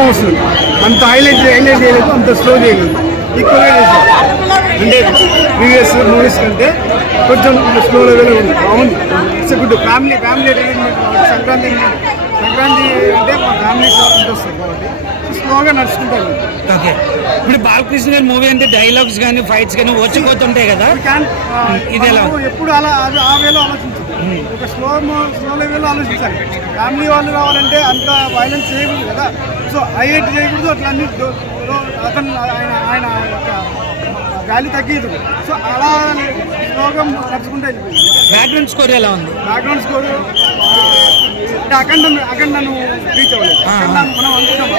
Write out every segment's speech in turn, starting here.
Motion అంత highlight చేయలేదు, అంత స్లో చేయలేదు, ఈక్వల్గా చేశారు. అంటే ప్రీవియస్ మూవీస్ కంటే కొంచెం స్లో లెవెల్ ఉంది, బాగుంది. It's good family entertainment. Sankranti అంటే మా ఫ్యామిలీ అంతా వస్తుంది కాబట్టి స్లోగా నడుచుకుంటాను. ఓకే, ఇప్పుడు బాలకృష్ణ గారి మూవీ అంటే డైలాగ్స్ కానీ ఫైట్స్ కానీ వచ్చిపోతుంటాయి కదా, ఇది ఎలా ఎప్పుడు అలా ఆ వేలో ఆలోచించాలి, ఒక స్లో లెవెల్లో ఆలోచించాలి. ఫ్యామిలీ వాళ్ళు రావాలంటే అంత వైలెన్స్ చేయకూడదు కదా, సో హైలైట్ చేయకూడదు, అట్లా అన్ని అతను ఆయన యొక్క గాలి తగ్గదు. సో అలా స్లోగా నడుచుకుంటే బ్యాక్గ్రౌండ్ స్కోర్ ఎలా ఉంది? బ్యాక్గ్రౌండ్ స్కోర్ అంటే అఖండను రీచ్ అవ్వలేదు. మనం అనుకున్నాం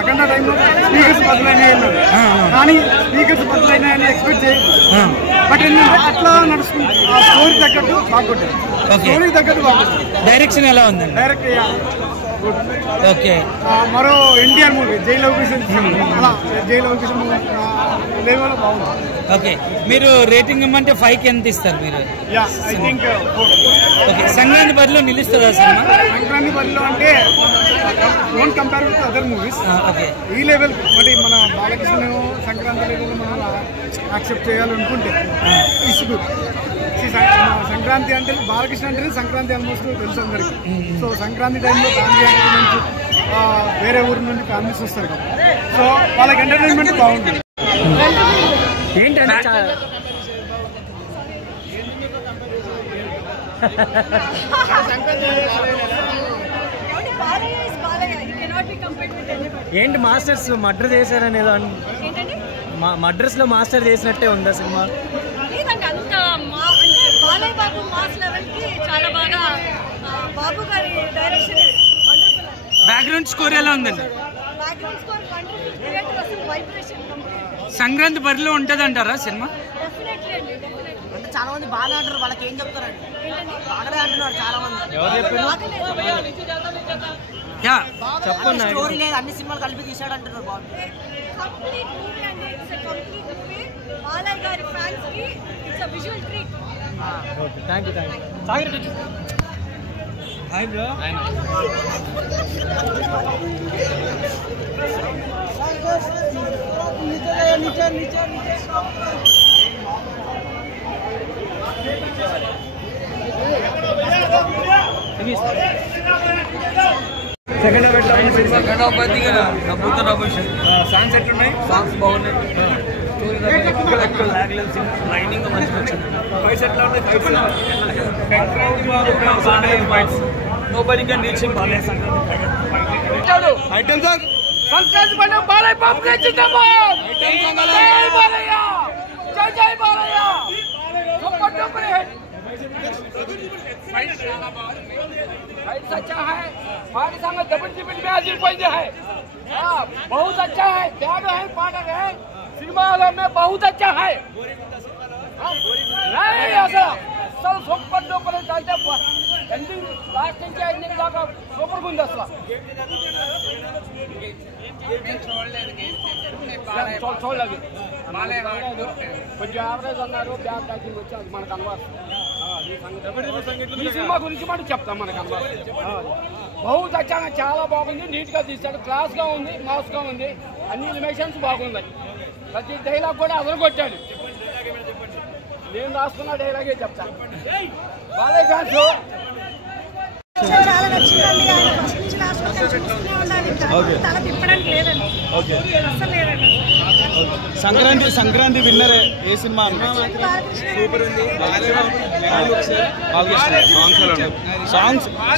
అఖండ టైంలో స్పీకర్స్ బదులైనాయి, కానీ స్పీకర్స్ బదులైనాయని ఎక్స్పెక్ట్ చేయదు. బట్ ఏంటంటే అట్లా నడుచుకుంటుంది, ఆ స్టోరీ తగ్గట్టు బాగుంటుంది. స్టోరీ తగ్గట్టు బాగుంటుంది. డైరెక్షన్ ఎలా ఉంది? Direct okay. మరో ఎన్టీఆర్ మూవీ జై లొకేషన్ మూవీ లెవెల్లో బాగుంది. ఓకే, మీరు రేటింగ్ ఇవ్వమంటే 5కి ఎంత ఇస్తారు మీరు? I think 4. ఓకే, సంక్రాంతి బరిలో నిలుస్తుందా సినిమా? సంక్రాంతి బరిలో అంటే don't compare with other movies. Okay, ఈ లెవెల్ మరి మన బాలకృష్ణ సంక్రాంతి లెవెల్ మనం యాక్సెప్ట్ చేయాలనుకుంటే ఇసుకు సంక్రాంతి అంటే బాలకృష్ణ అంటే సంక్రాంతి ఆల్మోస్ట్ తెలుసు అందరికి. సో సంక్రాంతి టైంలో ఫ్యామిలీ ఎంటర్టైన్మెంట్, వేరే ఊరి నుండి ఫ్యామిలీస్ వస్తారు కదా, సో వాళ్ళకి ఎంటర్టైన్మెంట్ బాగుంటుంది. ఏంటంటే ఏంటి మాస్టర్స్ మర్డర్ చేశారనేదో మర్డర్స్ లో మాస్టర్ చేసినట్టే ఉందా సినిమా? లేదండి, అంత అంటే బాలయ్య బాబు మాస్ లెవెల్ కి చాలా బాగా బాబు గారి డైరెక్షన్ వండర్ఫుల్. బ్యాక్గ్రౌండ్ స్కోర్ ఎలా ఉందండి? బ్యాక్గ్రౌండ్ స్కోర్ వండర్ఫుల్, థియేటర్ అసలు వైబ్రేషన్ కంప్లీట్. సంక్రాంతి బరిలో ఉంటది అంటారా సినిమా? డెఫినెట్లీ అండి, డెఫినెట్లీ. అంటే చాలా మంది బాగా ఆడుతున్నారు, వాళ్ళకి ఏం చెప్తారండి? బాగానే ఆడుతున్నారు చాలా మంది. చెప్పండి. స్టోరీ లేదు, అన్ని సినిమాలు కలిపి తీసాడు అంటున్నారు. బాగుంది, కంప్లీట్ మూవీ అండి, it's a complete movie. Balayya గారి ఫ్యాన్స్ కి it's a visual treat. Okay, thank you. Sagar hi bro. Second half songs ఎట్లున్నాయి? సాంగ్స్ బాగున్నాయి, లైనింగ్ మంచిగా వచ్చింది. ఫైట్స్ ఎట్లా ఉన్నాయి? Fights nobody can reach him. Balayya item song Sankranti పండుగ బాలయ్య బాబుకి జిందాబాద్. జై బాలయ్య, జై జై Balayya. Super duper hit. Fight अच्छा है, हमारे संग डबल ट्रिपल में हाजिर पहुंचे है। बहुत अच्छा है, प्यार है, पार्टनर है, सिनेमा हॉल में बहुत अच्छा है। नहीं ऐसा सब सुपर डुपर चलते एंडिंग लास्ट के एंडिंग दाका सुपर गुंद असला చూడ లगे కొంచెం యావరేజ్ అన్నారు. బ్యాక్ ట్యాకింగ్ వచ్చి అది మనకు అనవసరం. ఈ సినిమా గురించి మనం చెప్తాం, మనకు అనవసరం. బహుత్ అచ్చాగా, చాలా బాగుంది, నీట్ గా తీశాడు, క్లాస్ గా ఉంది, మాస్ గా ఉంది, అన్ని ఎలివేషన్స్ బాగున్నాయి. ప్రతి డైలాగ్ కూడా అదరగొట్టాడు. నేను రాసుకున్న డైలాగే చెప్తాను. బాలయ్య ఫ్యాన్స్ చాలా నచ్చిందండి. ఆయన ఫస్ట్ నుంచి లాస్ట్ వరకు చూస్తూనే ఉండాలి, తల తిప్పడానికి లేదండి, అసలు లేదండి. సంక్రాంతి విన్నరే ఏ సినిమా? సూపర్ ఉంది.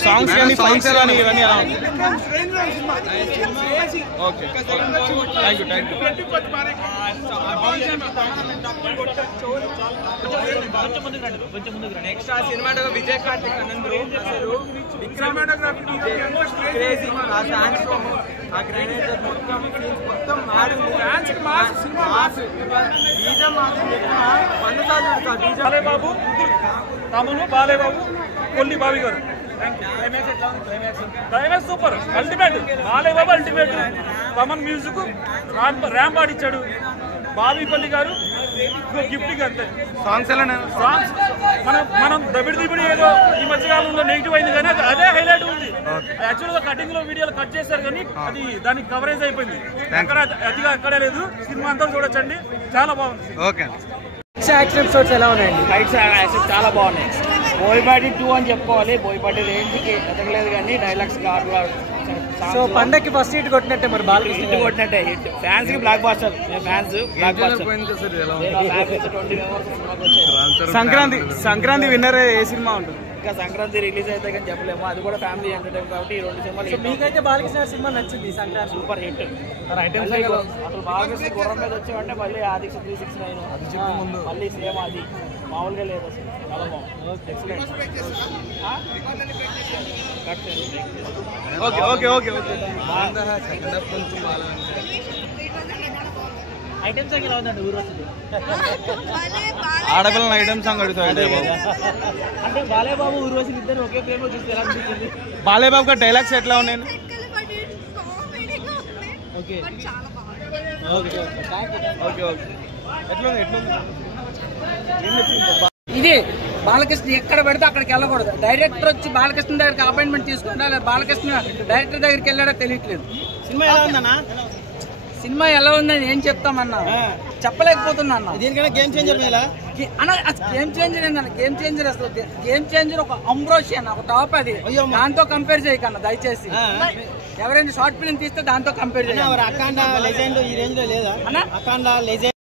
సాంగ్స్ కానీ ఫైట్స్ కానీ ఇవన్నీ ఎలా ఉంది? Okay, thank you. నెక్స్ట్ ఆ సినిమాటోగ్రఫీ విజయ్ కార్తిక్ అనందరూ సినిమాటోగ్రఫీ క్రేజీ. ఆ సాంగ్స్ ఆ గ్రైనేజ్ మొత్తం బాలయ్య బాబు, తమను బాలయ్య బాబు, కొల్లి బావి గారు. Climax super, ultimate. Balayya Babu ultimate. Thaman music ramp ఆడిచ్చాడు. బాబీ కొల్లి గారు గిఫ్టింగ్ అంతే. సాంగ్స్ ఎలా? సాంగ్స్ మనం దబిడి ఏదో ఈ మధ్యకాలంలో నెగిటివ్ అయింది కానీ అదే హైలైట్ ఉంది. యాక్చువల్గా కటింగ్ లో వీడియోలు కట్ చేశారు కానీ అది దానికి కవరేజ్ అయిపోయింది. అతిగా అక్కడే లేదు. సినిమా అంతా చూడొచ్చండి, చాలా బాగుంది. ఓకే. యాక్షన్ ఎపిసోడ్స్ ఎలా ఉన్నాయండి? ఫైట్స్ యాక్షన్ చాలా బాగున్నాయి. బోయపాటి 2 అని చెప్పుకోవాలి. బోయపాటి రేంజ్కి ఎదగలేదు కానీ డైలాగ్స్ కాదు. సో పండక్కి ఫస్ట్ హిట్ కొట్టినట్టే మరి బాలకృష్ణ హిట్ కొట్టినట్టే. హిట్ ఫ్యాన్స్ కి blockbuster. Fans blockbuster. Sankranti winner ఏ సినిమా ఉంటుంది? ఇంకా సంక్రాంతి రిలీజ్ అయితే కానీ చెప్పలేము. అది కూడా ఫ్యామిలీ ఎంటర్టైన్ కాబట్టి ఈ 2 సినిమాలు. మీకైతే బాలకృష్ణ సినిమా నచ్చింది? Sankranti super hit. అసలు బాలకృష్ణ గుర్రం మీద వచ్చామంటే మళ్ళీ ఆది 369 మళ్ళీ సేమ్ అది మామూలుగా లేదు అసలు. చాలా బాగుంది. ఎక్సలెంట్. ఐటమ్ సాంగ్ ఎలా ఉందండి? ఊర్వశి ఆడపిల్లల ఐటమ్ సాంగ్ అడుగుతాయండి. అంటే బాలయ్య బాబు ఊర్వశి ఇద్దరు ఒకే ప్రేమ చూస్తే ఎలా అనిపించింది? బాలయ్య బాబు గారి డైలాగ్స్ ఎట్లా ఉన్నాయి? ఓకే ఇది బాలకృష్ణ ఎక్కడ పెడితే అక్కడికి వెళ్ళకూడదు. డైరెక్టర్ వచ్చి బాలకృష్ణ దగ్గరికి అపాయింట్మెంట్ తీసుకుంటా, లేదా బాలకృష్ణ డైరెక్టర్ దగ్గరికి వెళ్ళాడో తెలియట్లేదు. సినిమా ఎలా ఉందన్నా? సినిమా ఎలా ఉందని ఏం చెప్తామన్నా, చెప్పలేకపోతున్నా అన్న. దీనికన్నా గేమ్ చేంజర్ మీద అన్న గేమ్ చేంజర్ ఏందన్న? గేమ్ చేంజర్ అసలు గేమ్ చేంజర్ ఒక అమ్రోషియన్, ఒక టాప్. అది దాంతో కంపేర్ చేయకన్నా దయచేసి. ఎవరైనా షార్ట్ ఫిల్మ్ తీస్తే దాంతో కంపేర్ చేయాలి. అఖండ లెజెండ్ ఈ రేంజ్ లో లేదా? అఖండ లెజెండ్